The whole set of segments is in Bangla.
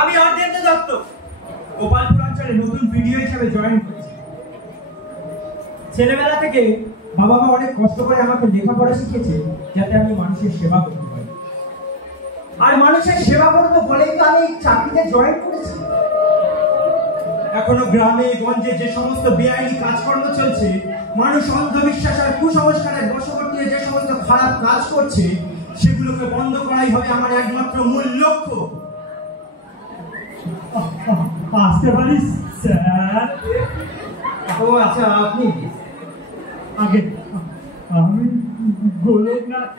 আমি অর্ধেন্দ্র দত্ত গোপালপুর অঞ্চলে নতুন ভিডিও হিসেবে জয়েন করেছি। ছেলেবেলা থেকে বাবা মা অনেক কষ্ট করে আমাকে লেখাপড়া শিখেছে যাতে আমি মানুষের সেবা করতে পারি। আর মানুষের সেবা করবো বলেই তো আমি চাকরিতে জয়েন করেছি। এখনো গ্রামে গঞ্জে যে সমস্ত বেআইনি কাজকর্ম চলছে, মানুষ অন্ধবিশ্বাস আর কুসংস্কারের বশবর্তী যে সমস্ত খারাপ কাজ করছে, সেগুলোকে বন্ধ করাই হবে আমার একমাত্র মূল লক্ষ্য। আসতে পারিস স্যার? ও আচ্ছা, আপনি আগে আমি গোলকনাথ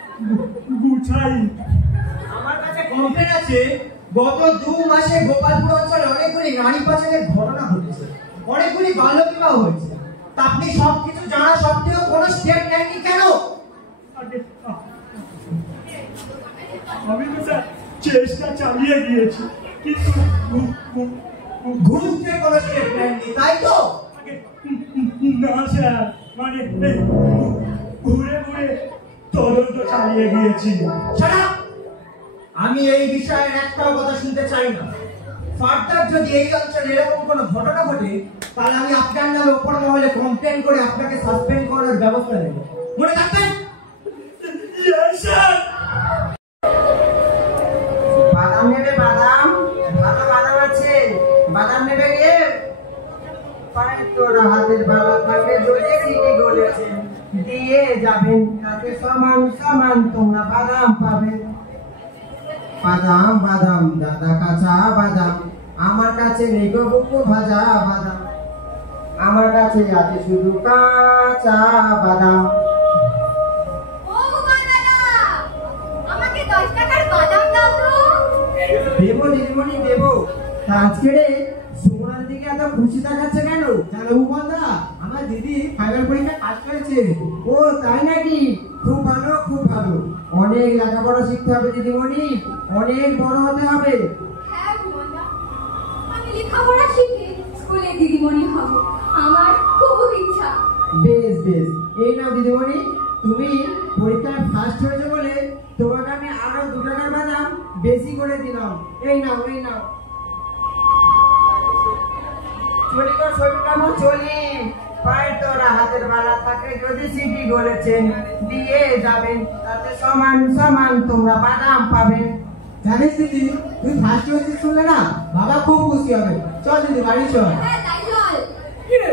গুছাই। আমার কাছে কমপ্লেন আছে গত 2 মাসে গোপালপুর অঞ্চলে অনেকগুলি নারী পাচারের ঘটনা ঘটেছে, অনেকগুলি বাল্য বিবাহ হয়েছে। তা আপনি সবকিছু জানা সত্ত্বেও কোনো স্টেপ নেননি কেন? আমি তো স্যার চেষ্টা চালিয়ে গিয়েছি, কিন্তু ঘুষ দিয়ে কোনো স্টেপ নেননি, তাই তো? না স্যার, মানে ঘুরে ঘুরে তদন্ত চালিয়ে গিয়েছি। আমি এই বিষয়ে একটাও কথা শুনতে চাই না। ফার্দার যদি এই অঞ্চলে এরকম কোনো ঘটনা ঘটে, তাহলে আমি আপনার নামে উপর মহলে কমপ্লেন করে আপনাকে সাসপেন্ড করার ব্যবস্থা নেব। মনে থাকবেন? বাদাম নেবে? বাদাম ভালো বাদাম আছে, বাদাম নেবে গিয়ে পায়ে তোর হাতের বালা থাকে যদি সিটি গলেছে দিয়ে যাবেন, তাতে সমান সমান তোমরা বাদাম পাবেন। বাদাম বাদাম দাদা কাঁচা বাদাম, আমার কাছে নেই গো বুকু ভাজা বাদাম, আমার কাছে আছে শুধু কাঁচা বাদাম। দেবো দিদিমণি দেবো। আজকে রে সুমনার দিকে এত খুশি দেখাচ্ছে কেন? জানো বন্ধা, আমার দিদি ফাইনাল পরীক্ষা পাস করেছে। ও তাই নাকি? খুব ভালো খুব ভালো। অনেক লেখাপড়া শিখতে হবে দিদিমণি, অনেক বড় হতে হবে। হ্যাঁ সুমনদা, আমি লেখাপড়া শিখে স্কুলে দিদিমণি হব, আমার খুব ইচ্ছা। বেশ বেশ, এই নাও দিদিমণি, তুমি পরীক্ষায় ফার্স্ট হয়েছে বলে তোমাকে আমি আরো 2 টাকার বাদাম বেশি করে দিলাম। এই নাও এই নাও। চলি গো শরীরকামো চলি, পায়ে তোরা হাতের বালা থাকে যদি সিটি গলেছেন দিয়ে যাবেন, তাতে সমান সমান তোমরা বাদাম পাবেন। জানিস দিদি, তুই ফার্স্ট হয়েছিস শুনলে না বাবা খুব খুশি হবে। চল দিদি বাড়ি চল। হ্যাঁ তাই চল। কি রে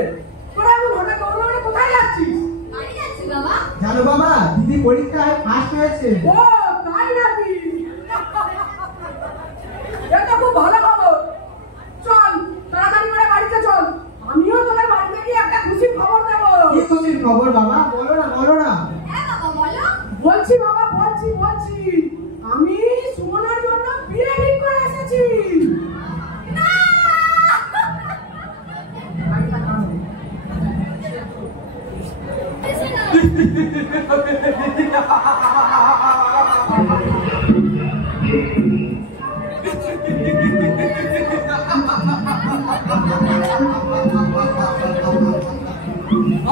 তোরা এমন হঠাৎ করলো, কোথায় যাচ্ছিস? বাড়ি যাচ্ছি বাবা। জানো বাবা, দিদি পরীক্ষায় ফার্স্ট হয়েছে। ও তাই নাকি? এটা খুব ভালো খবর। চল তাড়াতাড়ি করে বাড়িতে চল, আমিও তোদের বাড়িতে গিয়ে একটা খুশির খবর দেবো। কি খুশির খবর বাবা? বলো না বলো না। হ্যাঁ বাবা বলো। বলছি বাবা, বলছি আমি সুমনার জন্য বিয়ে ঠিক করে এসেছি।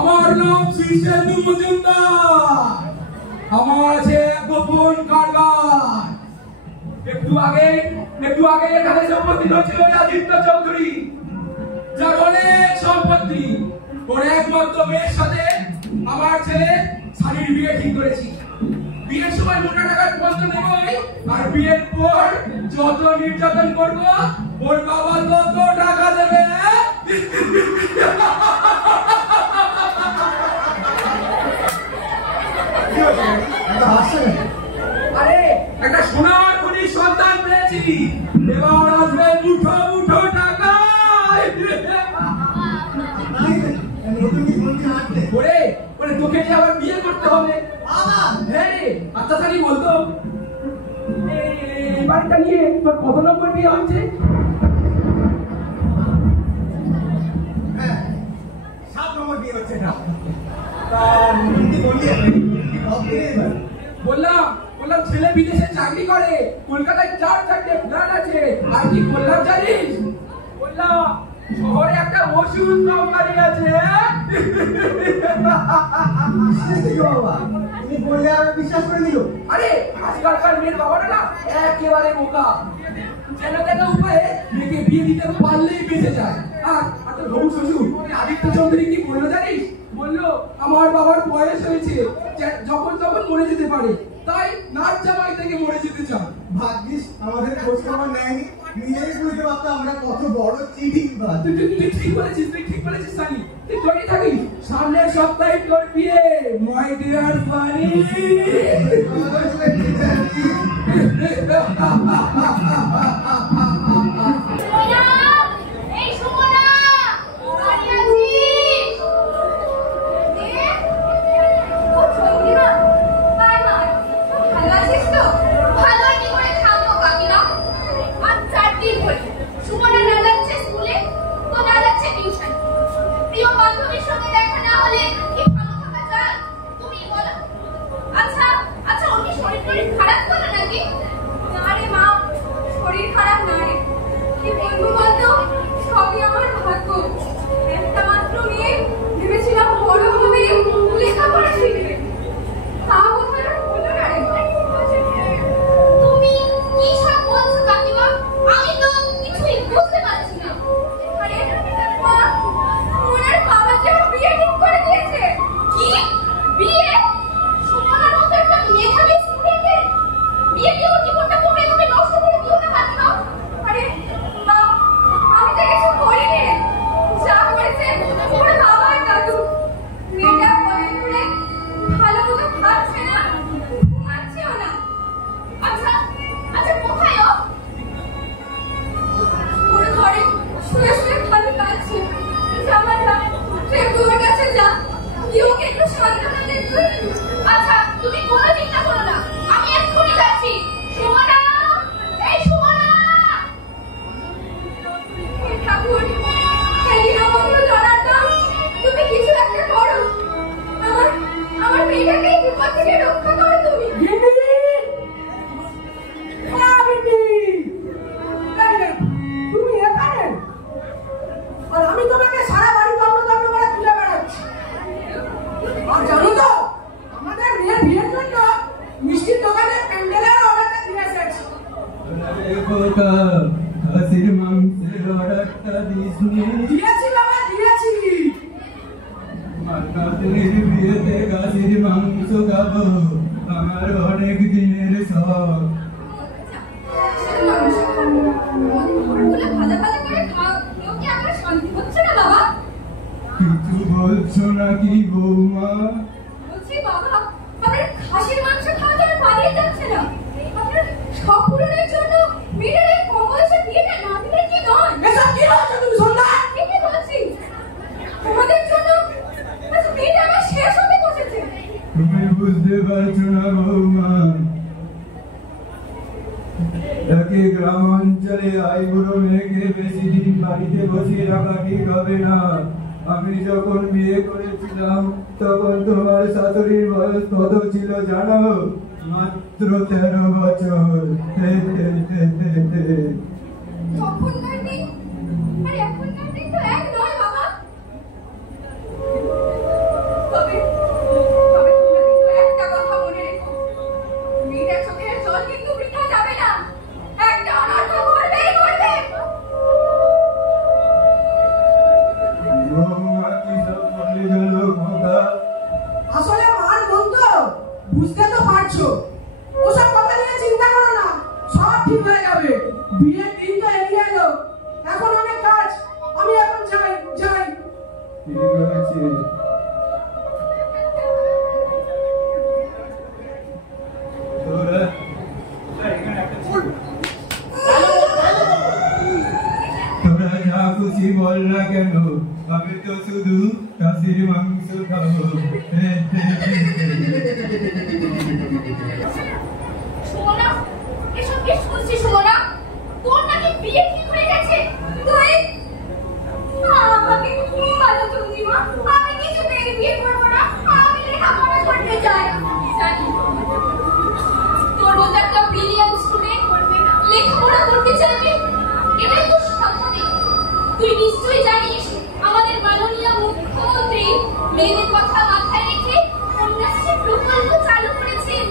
আমার নাম শীর্ষেন্দু মজুমদার, আমার আছে গোপন কারবার। একটু আগে এখানে উপস্থিত হয়েছিল আদিত্য চৌধুরী, যার অনেক সম্পত্তি। ওর একমাত্র মেয়ের সাথে আমার ছেলে শালির বিয়ে ঠিক করেছি। বিয়ের সময় মোটা টাকার বন্ধ নেবই, আর বিয়ের পর যত নির্যাতন করবো ওর বাবা তত টাকা দেবে। আরে একটা সোনার খনির সন্তান পেয়েছি, এবার আসবে মুঠো মুঠো টাকা। ওরে ওরে তোকে যে আবার বিয়ে করতে হবে। হ্যাঁ আচ্ছা সারি বলতো, এই বাড়িটা নিয়ে তোর কত নম্বর বিয়ে হচ্ছে? 7 নম্বর বিয়ে হচ্ছে না। বললাম ছেলে বিদেশে চাকরি করে, কলকাতায় 4-4টে ফ্ল্যাট আছে। আর কি বললাম জানিস? বললাম শহরে একটা ওষুধ কোম্পানি আছে। বাবা তুমি বললে আর বিশ্বাস করে নিল? আরে আজকালকার মেয়ের বাবাটা না একেবারে বোকা, যেন তেন উপায়ে মেয়েকে বিয়ে দিতে পারলেই বেঁচে যায়। আর তো হবু শ্বশুর আদিত্য চৌধুরী কি বললো জানিস? বললো আমার বাবার বয়স হয়েছে, যখন তখন মরে যেতে পারে, তাই নাচ জামাই থেকে মরে যেতে চান। ভাগ্যিস আমাদের খোঁজ খবর নেয়নি, নিজেই বুঝতে পারতাম আমরা কত বড় চিটিং বাজ। তুই ঠিক বলেছিস, সানি। তুই তৈরি থাকিস, সামনের সপ্তাহে তোর বিয়ে, মাই ডিয়ার ফানি। এই সুমনা, বাড়ি আছিস? ও চন্দ্রিমা, হাই মা, ভালো আছিস তো? ভালো কি করে থাকবো কাকিমা? আজ 4 দিন হলো সুমনা না যাচ্ছে স্কুলে, তো না যাচ্ছে টিউশন। প্রিয় বান্ধবীর সঙ্গে দেখা না হলে কি ভালো থাকা যায়? তুমি বলো। আচ্ছা ওর কি শরীর খারাপ হলো নাকি? না রে মা, শরীর খারাপ না রে। কি বলবো বলতো, সবই আমার ভাগ্য। একটা মাত্র মেয়ে, ভেবেছিলাম বড় হবে, লেখাপড়া শিখবে। তা বোধহয় আর হলো না রে। তুমি কি সব বলছো কাকিমা? আমি তো কিছুই বুঝতে পারছি না। আরে মা, ওনার বাবা যে ওর বিয়ে ঠিক করে দিয়েছে। কি বিয়ে? সুমনার মতো একটা মেধাবী স্টুডেন্টের বিয়ে দিয়ে ওর জীবনটা তুমি নষ্ট করে দিও না কাকিমা। আরে মা, আমি তো কিছু করিনি। যা করেছে ওর বাবা আর দাদু। মেয়েটা কলেজ করে ভালো মতো খাচ্ছে না, ঘুমাচ্ছেও না। আচ্ছা কোথায় ও? ওর ঘরে শুয়ে শুয়ে খালি কাঁদছে। জামা যা, তুই ওর কাছে যা, গিয়ে ওকে একটু সান্ত্বনা দে। আচ্ছা তুমি কোনো চিন্তা করো না, আমি এক্ষুনি যাচ্ছি। সুমনা, এই সুমনা! হে ঠাকুর, হে দীনবন্ধু জনার্দন, তুমি কিছু একটা করো। আমার মেয়েটাকে এই বিপদ থেকে রক্ষা করো তুমি। তুমি এখানে? আর আমি তোমাকে সারা বাড়ি তন্ন করে খুঁজে বেড়াচ্ছি। আর জানো তো, আমাদের মেয়ের বিয়ের জন্য মিষ্টির দোকানে প্যান্ডেলের অর্ডারটা দিয়ে এসেছি। দিয়েছি বাবা, দিয়েছি। বিয়েতে গাছের মাংস খাবো, আমার অনেক দিনের শখ। কিছু বলছো নাকি বৌমা? বলছি বাবা, আমাদের খাসির মাংস খাওয়া তো আর পালিয়ে যাচ্ছে না। আপনার শখ পূরণের জন্য মেয়েটার এই কম বয়সে বিয়েটা না দিলে কি নয়? এসব কি হচ্ছে তুমি সন্ধ্যা? ঠিকই বলছি, তোমাদের জন্য আজ মেয়েটা আমার শেষ হতে বসেছে। তুমি বুঝতে পারছো না বৌমা, একে গ্রাম অঞ্চলে আইবুড়ো মেয়েকে বেশি দিন বাড়িতে বসিয়ে রাখা ঠিক হবে না। আমি যখন বিয়ে করেছিলাম তখন তোমার শাশুড়ির বয়স কত ছিল জানো? মাত্র 13 বছর। তখনকার দিন আর এখনকার দিন তো এক নয় বাবা। তবে তোমরা কিন্তু একটা কথা মনে রেখো, মেয়েটার চোখের জল কিন্তু বৃথা যাবে না। একটা অনর্থ করবেই করবে। বৌমা কি সব বলে গেল খোকা? আসলে মার মন তো, বুঝতে তো পারছো। ওসব কথা নিয়ে চিন্তা করো না, সব ঠিক হয়ে যাবে। বিয়ের দিন তো এগিয়ে এলো, এখন অনেক কাজ, আমি এখন যাই। ঠিক আছে। তোরা যা খুশি বল না কেন, আমি তো শুধু খাসির মাংস খাবো। সুমনা, এসব কি শুনছি সুমনা? তোর নাকি বিয়ে ঠিক হয়ে গেছে? তুই আমাকে ভালো তুমি মা, আমি কিছুতেই বিয়ে করবো না। আমি লেখাপড়া করতে চাই। জানি তোর মতো একটা ব্রিলিয়ান্ট স্টুডেন্ট লেখাপড়া করতে চাইবে, এটাই তো স্বাভাবিক। তুই নিশ্চয়ই জানিস আমাদের মাননীয় মুখ্যমন্ত্রী মেয়েদের কথা মাথায় রেখে কন্যাশ্রী প্রকল্প চালু করেছেন,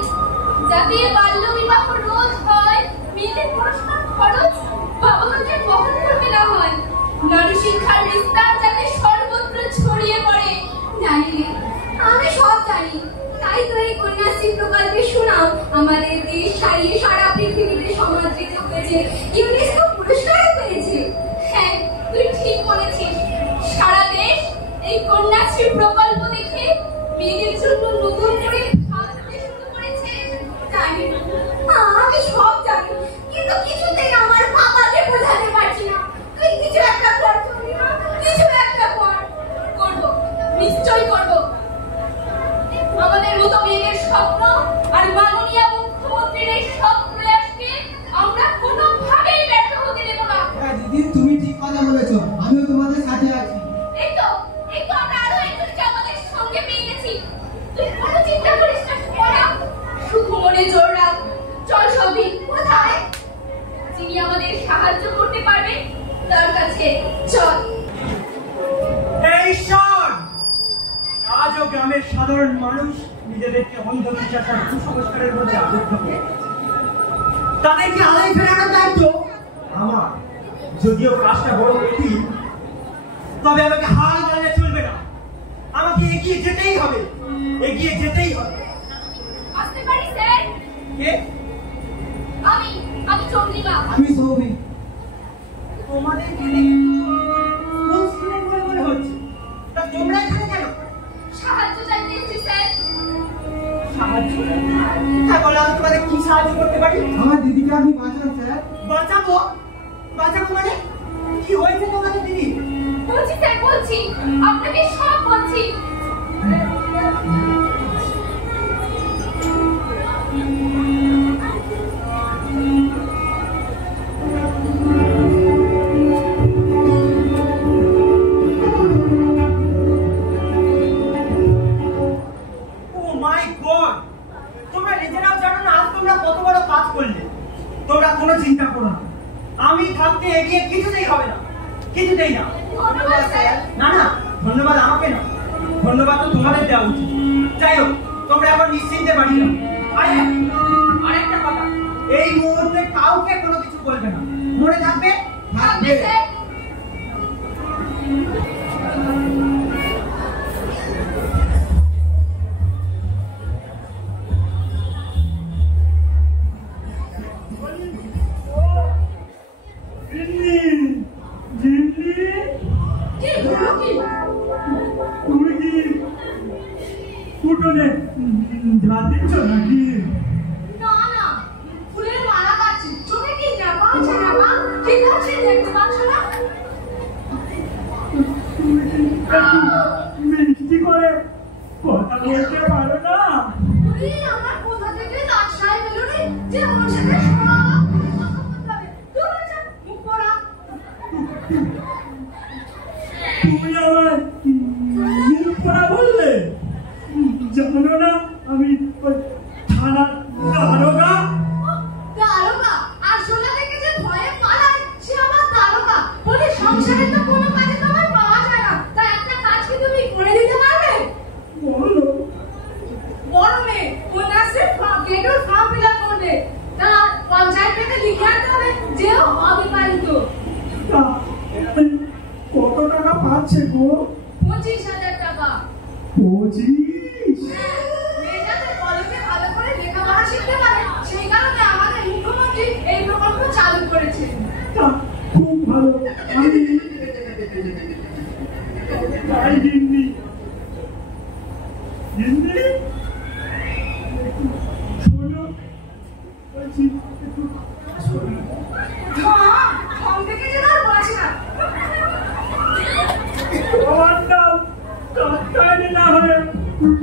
যাতে বাল্য বিবাহ রোধ হয়, মেয়েদের পড়াশোনার খরচ বাবা মাদের বহন করতে না হয়, নারী শিক্ষার বিস্তার যাতে সর্বত্র ছড়িয়ে পড়ে। জানি রে, আমি সব জানি, তাই তো এই কন্যাশ্রী প্রকল্পের সুনাম আমাদের দেশ ছাড়িয়ে সারা পৃথিবীতে সমাদৃত হয়েছে, ইউনেস্কো পুরস্কারও পেয়েছে। হ্যাঁ, তুই ঠিক বলেছিস, সারা দেশ এই কন্যাশ্রী প্রকল্প দেখে মেয়েদের জন্য নতুন করে ভাবতে শুরু করেছে। জানি, আমি সব জানি, কিন্তু কিছুতেই আমার বাবাকে বোঝাতে পারছি না। তুই কিছু একটা কর, কিছু একটা কর। করবো, নিশ্চয়ই করবো। আমাদের মতো মেয়েদের স্বপ্ন আর মাননীয় মুখ্যমন্ত্রীর এই সব প্রয়াসকে আমরা কোনোভাবেই ব্যর্থ হতে দেব না। দিদি, তুমি ঠিক কথা বলেছো, আমিও তোমাদের সাথে আছি। এই তো আমরা আরো একজনকে আমাদের সঙ্গে পেয়ে গেছি। তুই কোনো চিন্তা করিস না, ওরা শুধু মনে জোর রাখ। চল সবই, কোথায় যিনি আমাদের সাহায্য করতে পারবে তার কাছে চল। ঈশ্বর, আজও গ্রামের সাধারণ মানুষ নিজেদেরকে অন্ধবিশ্বাস আর কুসংস্কারের মধ্যে আবদ্ধ করে। তাদেরকে আলোয় ফেরানোর দায়িত্ব আমার। যদিও কাজটা বড় কঠিন, তবে আমাকে হাল মানলে চলবে না। আমাকে এগিয়ে যেতেই হবে, এগিয়ে যেতেই হবে। আসতে পারি স্যার? কে? আমি চন্দ্রিমা। আমি সৌভিক। তোমাদের কোন স্কুলের বলে মনে হচ্ছে? তা তোমরা এখানে কেন? সাহায্য চাইতে এসেছি স্যার। সাহায্য? হ্যাঁ, বলো, আমি তোমাদের কি সাহায্য করতে পারি? আমার দিদিকে আপনি বাঁচান স্যার। বাঁচাবো? বাঁচাবো মানে? কি হয়েছে তোমাদের দিদি? বলছি স্যার, বলছি আপনাকে সব বলছি। তোমরা নিজেরাও জানো না আজ তোমরা কত বড় কাজ করলে। তোমরা কোনো চিন্তা করো না, আমি থাকতে এগিয়ে কিছুতেই হবে না, কিছুতেই না। ধন্যবাদ স্যার। না না, ধন্যবাদ আমাকে না, ধন্যবাদ তো তোমাদের দেওয়া উচিত। যাই হোক, তোমরা এখন নিশ্চিন্তে বাড়ি যাও। আরেকটা কথা, এই মুহূর্তে কাউকে কোনো কিছু বলবে না, মনে থাকবে? থাকবে স্যার। তুমি কি উঠোনে ঝাড় দিচ্ছ নাকি? না না, ফুলের মালা গাছি, চোখে কি ন্যাপাচ্ছে ন্যাপা? ঠিক আছে, দেখতে পাচ্ছ না? মিষ্টি করে কথা বলতে পারো না? ওরে, আমার কোথা থেকে লাশায় গেল রে, যে আমার সাথে সব কথা বলতে হবে। দূর হয়ে যা, মুখ পড়া। তুমি আমার মুখ পড়া বললে? জানো না আমি থানার দারোগা? দারোগা? আসলে থেকে যে ভয়ে পালায় সে আমার দারোগা। বলে সংসারে তো কোনো কাজে তোমার পাওয়া যায় না, তাই একটা কাজ কি তুমি করে দিতে পারবে? বলো। বড় মেয়ে কন্যাশ্রী গেটের ফর্ম ফিল আপ করবে, তা পঞ্চায়েত থেকে লিখে আনতে হবে যে অবিবাহিত। কত টাকা পাচ্ছে গো? 25,000 টাকা। 25? মেয়ে যাতে কলেজে ভালো করে লেখাপড়া শিখতে পারে, সেই কারণে আমাদের মুখ্যমন্ত্রী এই প্রকল্প চালু করেছেন। খুব ভালো। আমি তাই হিন্দি শোনো, বলছি ফর্ম থেকে যে আর বলছি না। আমার নাম কাত্তায়নি না হলে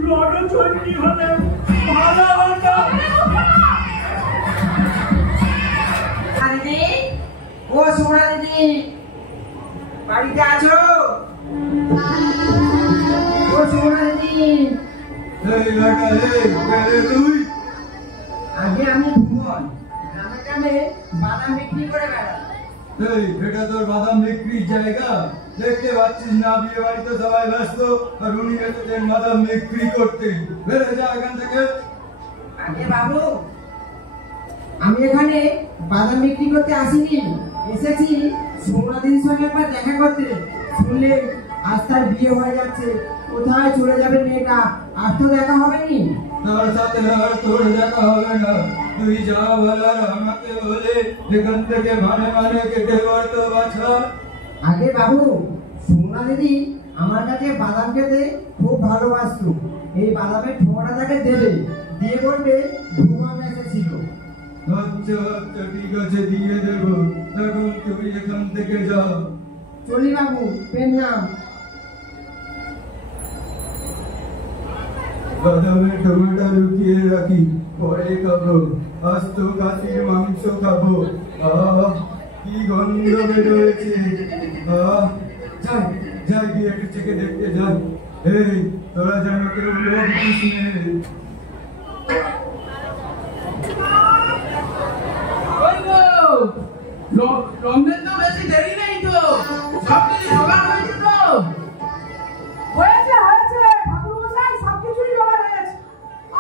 রণচণ্ডী হলে ভালো হতো। দিদি, ও সুমনা দিদি, বাড়িতে আছো? ও সুমনা দিদি। তুই আগে আমি ভুবন, গ্রামে গ্রামে বাদাম বিক্রি করে বেড়াই। এই এটা তোর বাদাম বিক্রির জায়গা? দেখতে পাচ্ছিস না বিয়ে বাড়িতে সবাই ব্যস্ত, আর উনি এসেছেন বাদাম বিক্রি করতে। বেড়ে যা এখান থেকে। আগে বাবু, আমি এখানে বাদাম বিক্রি করতে আসিনি, এসেছি সোমনাথের সঙ্গে একবার দেখা করতে। শুনলে আজ তার বিয়ে হয়ে যাচ্ছে, কোথায় চলে যাবে মেয়েটা, আর তো দেখা হবেনি। তার সাথে আর তোর দেখা হবে না। তুই যা বলার আমাকে বলে এখান থেকে মানে মানে কেটে পড়তো বাছা। আগে বাবু, সোমনা দিদি আমার কাছে বাদাম খেতে খুব ভালোবাসতো। এই বাদামের ঠোঁটা তাকে দেবে, দিয়ে বলবে ঘুমান এসেছিল। আচ্ছা আচ্ছা ঠিক আছে, দিয়ে দেবো। এখন তুমি এখান থেকে যাও। চলি বাবু, পেন নাম। বাদামের ঠোঁটা লুকিয়ে রাখি, পরে খাবো। আজ তো খাসির মাংস খাবো। কি গন্ধ বেরোয়েছে। যাই যাই গিয়ে একটু চেকে দেখতে যাই। এই তোরা যেন কেউ লোক দিস নে। রমজান তো বেশি দেরি নেই তো, সব কিছু জোগাড় হয়েছে তো? হয়েছে হয়েছে ঠাকুরমশাই, সবকিছুই জোগাড় হয়ে গেছে।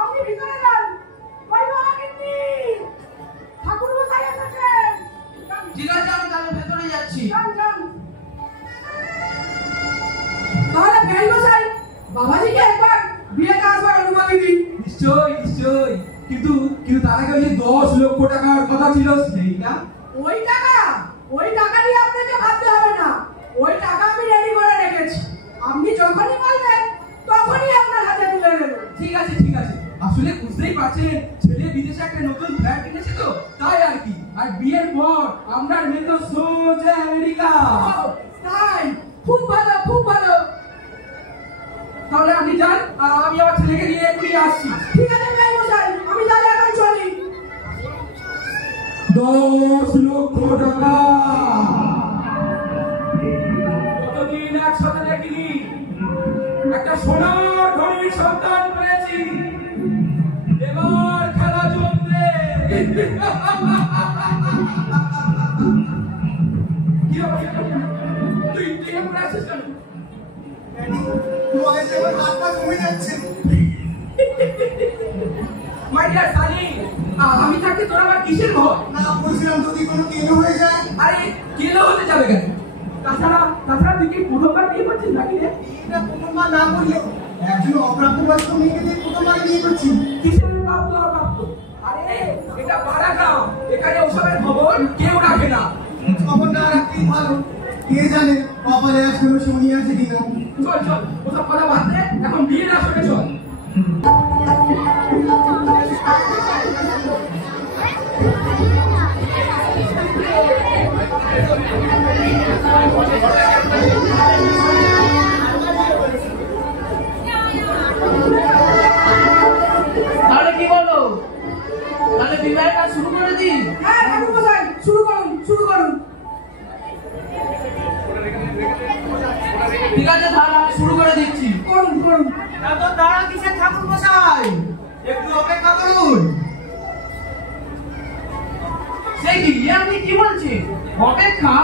আপনি ভিতরে যান। ওই বাবাগিন্নি, ঠাকুরমশাই এসেছেন। ঠিক আছে, আমি তাহলে ভেতরে যাচ্ছি। যান যান। তাহলে বেলমশাই, বাবাজিকে একবার বিয়েতে আসবার অনুমতি দিন। নিশ্চয়ই নিশ্চয়ই, কিন্তু কিন্তু তার আগে ওই যে 10 লক্ষ টাকার কথা ছিল সেইটা। ওই টাকা নিয়ে আপনাকে ভাবতে হবে না। ওই টাকা আমি রেডি করে রেখেছি। আপনি যখনই বলবেন তখনই আপনার হাতে তুলে নেব। ঠিক আছে ঠিক আছে, আসলে বুঝতেই পারছেন ছেলে বিদেশে একটা নতুন ফ্ল্যাট কিনেছে তো, তাই আর কি। আর বিয়ের পর আমরা মেয়ে তো সোজা আমেরিকা। তাই খুব ভালো খুব ভালো। তাহলে আপনি যান, আমি আমার ছেলেকে নিয়ে এক্ষুনি আসছি। ঠিক আছে বেলমশাই, আমি তাহলে এখন চলি। 10 লক্ষ টাকা কতদিন একসাথে দেখিনি, একটা সোনার ঘড়ির সন্তান পেয়েছি। এবার খেলা জমবে। কি হবে? তুই এমন আছিস কেন? মাই ডিয়ার সানি, আমি থাকতে তোর আবার কিসের ভয়? না বলছিলাম যদি কোনো কেলো হয়ে যায়। আরে কেলো হতে যাবে কেন? তাছাড়া তুই কি প্রথমবার বিয়ে করছিস নাকি রে? এটা প্রথমবার না করলেও একজন অপ্রাপ্তবয়স্ক মেয়েকে দিয়ে প্রথমবার বিয়ে করছি। কিসের প্রাপ্ত অপ্রাপ্ত? আরে এটা বারাগাঁও, এখানে ওসবের খবর কেউ রাখে না। খবর না রাখতেই ভালো। কে জানে কপালে আজ কোনো শনি আছে কিনা। চল চল, ওসব কথা বাদ দে, এখন বিয়ের আসরে চল। তাহলে কি বলো, তাহলে বিবাহের কাজ শুরু করে দিই? হ্যাঁ ঠাকুরমশাই, শুরু করুন শুরু করুন। ঠিক আছে, তাহলে আমি শুরু করে দিচ্ছি। করুন করুন। এত দাঁড়া কিসের ঠাকুরমশাই, একটু অপেক্ষা করুন। সে কি, আপনি কি বলছেন? অপেক্ষা?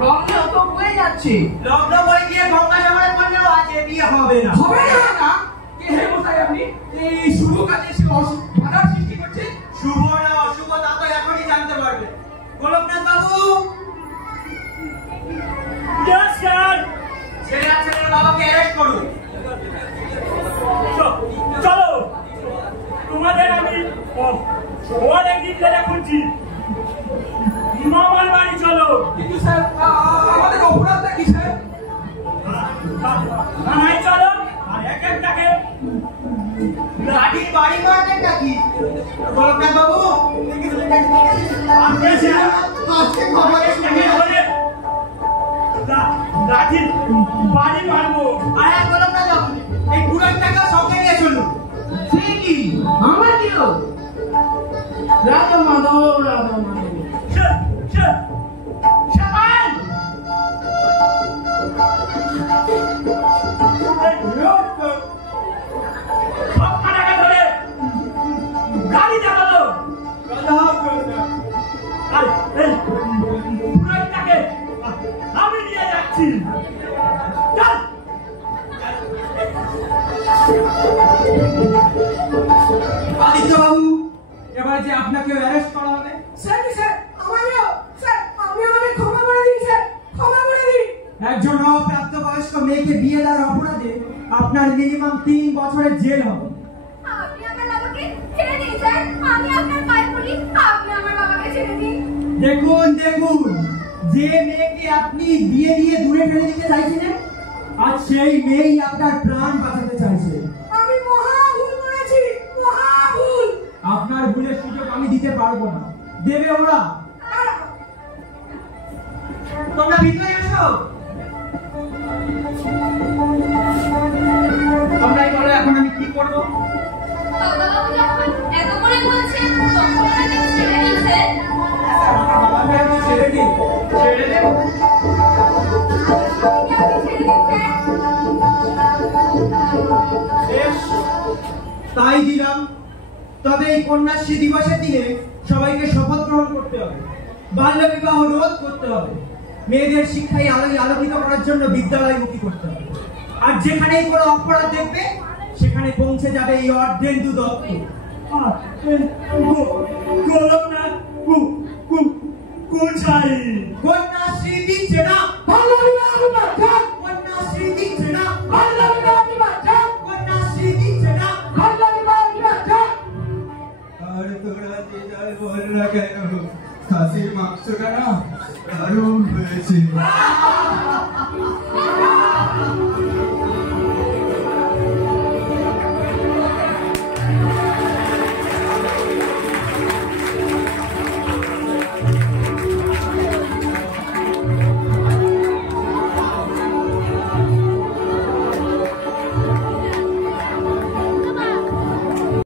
লগ্ন তো হয়ে যাচ্ছে। লগ্ন বই গিয়ে গঙ্গাসাগরে পড়লেও আজ এ বিয়ে হবে না। হবে না? কে হে মশাই আপনি? এই শুভ কাজে এসে বাধার সৃষ্টি করছে। শুভ না অশুভ তা তো এখনই জানতে পারবে। গোলকনাথ বাবু, ছেলে আর ছেলের বাবাকে অ্যারেস্ট করুন। চলো, তোমাদের আমি অনেকদিন ধরে খুঁজছি। মামার বাড়ি চলো। কিন্তু স্যার, আমাদের অপরাধটা কি স্যার? থানায় চলো, আর এক একটাকে লাঠির বাড়ি মারবেন নাকি? গোলকনাথ বাবু, আজকে খবরে শুনে লাঠির বাড়ি মারবো। আর এক গোলকনাথ বাবু, এই পুরান টাকা সঙ্গে নিয়ে চলুন। সে কি, আমার কি হলো? রাধা মাধব রাধা মাধব। গাড়ি চালালো। পুরান টাকা আপনাকেও অ্যারেস্ট করা হবে। স্যার স্যার আমাকেও স্যার আপনি আমাকে ক্ষমা করে দিন স্যার, ক্ষমা করে দিন। একজন অপ্রাপ্তবয়স্ক মেয়েকে বিয়ে দেওয়ার অপরাধে আপনার মিনিমাম 3 বছরের জেল হবে। আপনি আমার বাবাকে ছেড়ে দিন স্যার, আমি আপনার পায়ে পড়ি, আপনি আমার বাবাকে ছেড়ে দিন। দেখুন দেখুন, যে মেয়েকে আপনি বিয়ে দিয়ে দূরে ফেলে দিতে চাইছিলেন, আজ সেই মেয়েই আপনার প্রাণ বাঁচাতে চাইছে। আমি মহা ভুল করেছি, মহা ভুল। আপনার ভুলের সুযোগ আমি দিতে পারবো না, দেবে ওরা। তোমরা ভিতরে এসো। তোমরাই বলো এখন আমি কি করবো? বাবাবাবু যখন এত করে বলছেন তখন ওনাকে ছেড়ে দিন স্যার। বাবাকে আমি ছেড়ে দিই, ছেড়ে দেব। আপনি ছেড়ে দিন স্যার। বেশ, তাই দিলাম। তবে এই কন্যাশ্রী দিবসের দিনে সবাইকে শপথ গ্রহণ করতে হবে, বাল্য বিবাহ রোধ করতে হবে, মেয়েদের শিক্ষায় আলোকিত করার জন্য বিদ্যালয়মুখী করতে হবে। আর যেখানেই কোনো অপরাধ দেখবে সেখানে পৌঁছে যাবে এই অর্ধেন্দু দত্ত। কোথায় কন্যাশ্রী দিচ্ছে না, কন্যাশ্রী দিচ্ছে না, কন্যাশ্রী দিচ্ছে না। আর তোরা যে যাই বল না কেন, খাসির মাংসটা না দারুণ হয়েছে।